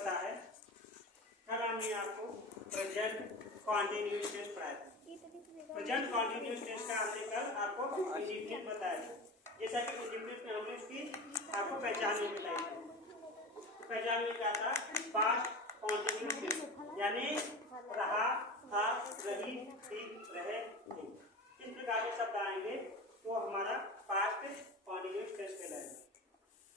पता है कल हमने आपको प्रेजेंट कॉन्टिन्यूअस टेंस पढ़ाया था। प्रेजेंट कॉन्टिन्यूअस टेंस का हमने कल आपको इंडिफिनिट बताया था। जैसा कि इंडिफिनिट में हमने उसकी आपको पहचान नहीं बताई थी। पहचान में क्या था? पास्ट कॉन्टिन्यूअस टेंस यानी रहा, था, रही, थी, रहे, थे। इस प्रकार के शब्द आएंगे तो हमारा पास्ट कॉन्टिन्यूअस टेंस कहलाएगा।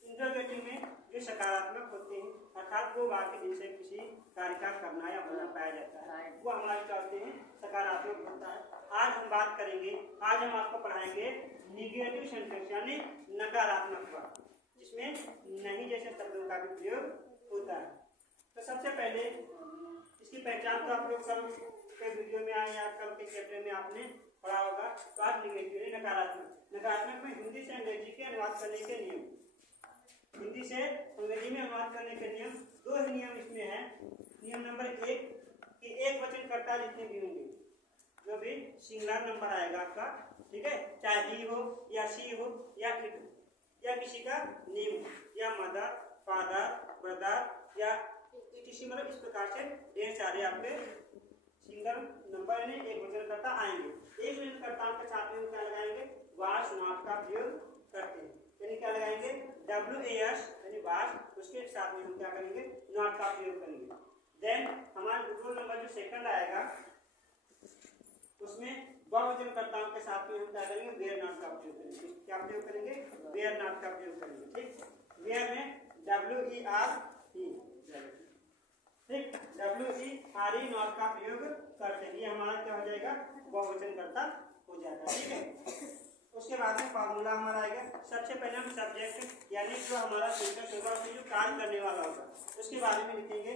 इंटरोगेटिव में जो सकारात्मक होते हैं अर्थात वो वाक्य जिनसे किसी कार्य का करना या होना पाया जाता है वो हमारे क्या होते हैं? सकारात्मक होता है। आज हम बात करेंगे, आज हम आपको पढ़ाएंगे निगेटिव सेंटेंस यानी नकारात्मक वाक्य जिसमें नहीं जैसे शब्दों का भी प्रयोग होता है। तो सबसे पहले इसकी पहचान तो आप लोग कल के वीडियो में आए या कल के चैप्टर में आपने पढ़ा होगा। तो आज निगेटिव नकारात्मक, नकारात्मक में हिंदी से अंग्रेजी के अनुवाद करने के नियम, हिंदी से अंग्रेजी में अनुवाद करने के नियम, दो ही नियम इसमें है। नियम नंबर 1 कि एक वचन कर्ता जितने भी होंगे, जो भी सिंगुलर नंबर आएगा आपका, ठीक है, चाहे ही हो या सी हो या इट हो या किसी का नेम हो या मदर, फादर, ब्रदर या इटीसी, मतलब इस प्रकार से ढेर सारे आपके सिंगल नंबर यानी एक वचन कर्ता आएंगे। एक वचन कर्ताओं के साथ में हम क्या लगाएंगे? वास नॉट का प्रयोग करते हैं, यानी क्या लगाएंगे? WAS यानी वास, उसके साथ में हम क्या करेंगे? नॉट का प्रयोग करेंगे। देन हमारा रोल नंबर जो सेकंड आएगा उसमें बहुवचन कर्ताओं के साथ में हम क्या करेंगे? वेयर नॉट का प्रयोग करेंगे। क्या प्रयोग करेंगे? वेयर नॉट का प्रयोग करेंगे। ठीक, वेयर में WER ठीक, WERE नॉट का प्रयोग करते हैं। ये हमारा क्या हो जाएगा? बहुवचन कर्ता हो जाएगा। ठीक है, उसके बाद में फार्मूला हमारा आएगा। सबसे पहले हम सब्जेक्ट यानी जो हमारा सेंटेंस होगा उसमें जो कार्य करने वाला होगा उसके बारे में लिखेंगे।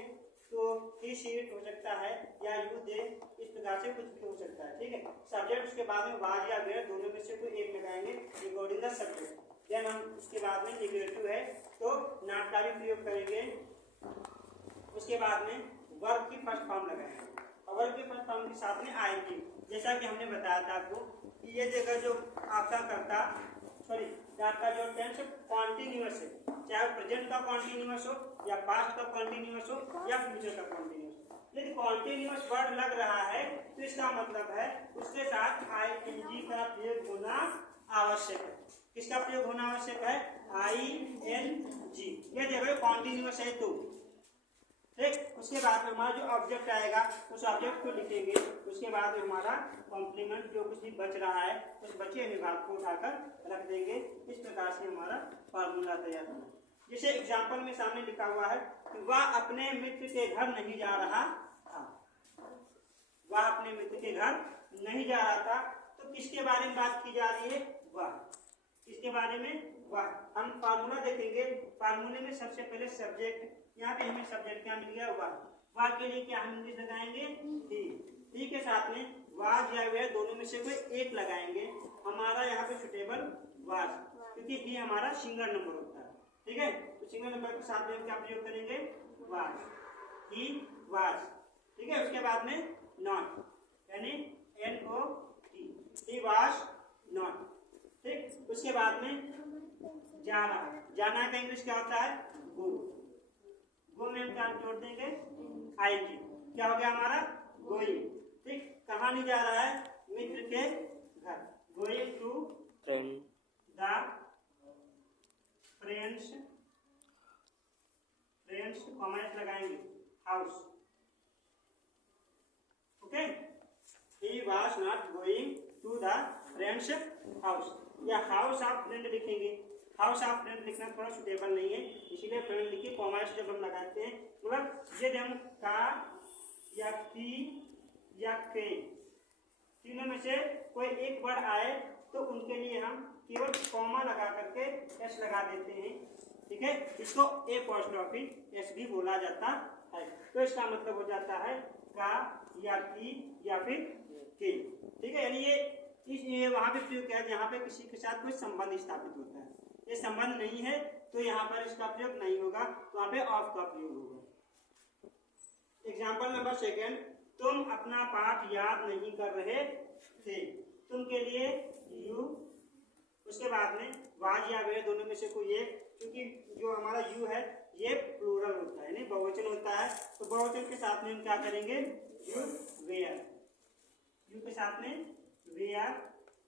तो ही शी इट हो सकता है या यू दे, इस प्रकार से कुछ भी हो सकता है। ठीक है, सब्जेक्ट उसके बाद में वाज या वेयर दोनों में से कोई एक लगाएंगे रिकॉर्डिंग द सब्जेक्ट। देन हम उसके बाद में निगेटिव है तो नॉट का भी प्रयोग करेंगे। उसके बाद में वर्ब की फर्स्ट फॉर्म लगाएंगे और वर्ब की फर्स्ट फॉर्म के साथ में आएंगे। जैसा कि हमने बताया था आपको कि ये जगह जो आपका करता आपका जो टेंस कॉन्टिन्यूअस है, चाहे प्रेजेंट का कॉन्टिन्यूअस हो या पास्ट का कॉन्टिन्यूअस हो या फ्यूचर का कॉन्टिन्यूअस हो। यदि कॉन्टिन्यूअस वर्ड लग रहा है तो इसका मतलब है उसके साथ ING का प्रयोग होना आवश्यक है। किसका प्रयोग होना आवश्यक है? ING। ये देखो कॉन्टिन्यूअस है तो ठीक। उसके बाद में हमारा जो ऑब्जेक्ट आएगा उस ऑब्जेक्ट को लिखेंगे। उसके बाद में हमारा कॉम्प्लीमेंट जो कुछ भी बच रहा है उस बचे हुए भाग को उठाकर रख देंगे। इस प्रकार से हमारा फार्मूला तैयार होगा। जैसे एग्जाम्पल में सामने लिखा हुआ है कि वह अपने मित्र के घर नहीं जा रहा था। वह अपने मित्र के घर नहीं जा रहा था तो किसके बारे में बात की जा रही है? वह। किसके बारे में? वह। हम फार्मूला देखेंगे। फार्मूले में सबसे पहले सब्जेक्ट, यहाँ पे हमें सब्जेक्ट क्या मिल गया? वह। वह के लिए क्या हम इंग्लिश लगाएंगे? ही। ही के साथ में वाज या वेयर दोनों में से कोई एक लगाएंगे। हमारा यहाँ पे सुटेबल वाज, क्योंकि ही हमारा सिंगल नंबर होता है। ठीक है, तो सिंगल नंबर के साथ में हम क्या प्रयोग करेंगे? Was, he was. ठीक है, उसके बाद में नॉट यानी NOT, ही वाज नॉट। ठीक, उसके बाद में जाना, जाना का इंग्लिश क्या होता है? गो। गो में हम क्या जोड़ देंगे? ING। क्या हो गया हमारा? गोइंग। ठीक, कहाँ नहीं जा रहा है? मित्र के घर। Going to friend the friends comment लगाएंगे house. Okay, he was not going to the friends house या हाउस ऑफ फ्रेंड लिखेंगे। हाउस ऑफ फ्रेंड लिखना थोड़ा सुटेबल नहीं है, इसीलिए फ्रेंड लिखिए। कॉमर्स जब हम लगाते हैं मतलब यदि हम का या की या के तीनों में से कोई एक वर्ड आए तो उनके लिए हम केवल कॉमा लगा करके एस लगा देते हैं। ठीक है, इसको एपॉस्ट्रोफी एस भी बोला जाता है। तो इसका मतलब हो जाता है का या की या फिर के। ठीक है, यानी ये वहां पे प्रयोग किया जहाँ पे किसी के साथ कोई संबंध स्थापित होता है। ये संबंध नहीं है तो यहाँ पर इसका प्रयोग नहीं होगा, वहां पे ऑफ का प्रयोग होगा। एग्जाम्पल नंबर 2, तुम अपना पाठ याद नहीं कर रहे थे। तुम के लिए यू, उसके बाद में वाज या वेयर दोनों में से कोई एक, क्योंकि जो हमारा यू है ये प्लूरल होता है, यानी बहुवचन होता तो बहुवचन के साथ में हम क्या करेंगे, यू वेयर, यू के साथ में वेयर।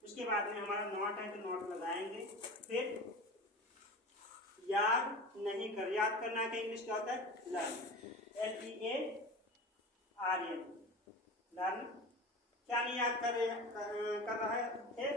उसके बाद में हमारा नॉट है तो नॉट लगाएंगे। फिर याद नहीं कर, याद करना का इंग्लिश क्या होता है, लर्न, LEARN, लर्न। क्या नहीं याद कर रहा है थे,